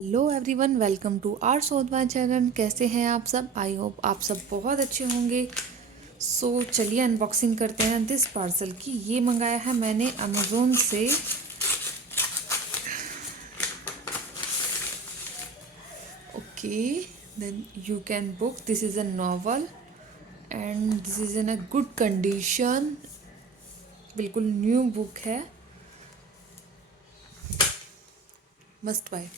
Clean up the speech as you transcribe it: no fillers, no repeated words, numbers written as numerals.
Hello everyone, welcome to our Sodhwa channel. कैसे हैं आप सब? आई होप आप सब बहुत अच्छे होंगे। चलिए अनबॉक्सिंग करते हैं दिस पार्सल की। ये मंगाया है मैंने अमेज़ोन से। Okay, then you can book. This is a novel and this is in a good condition. बिल्कुल न्यू बुक है। Must bye.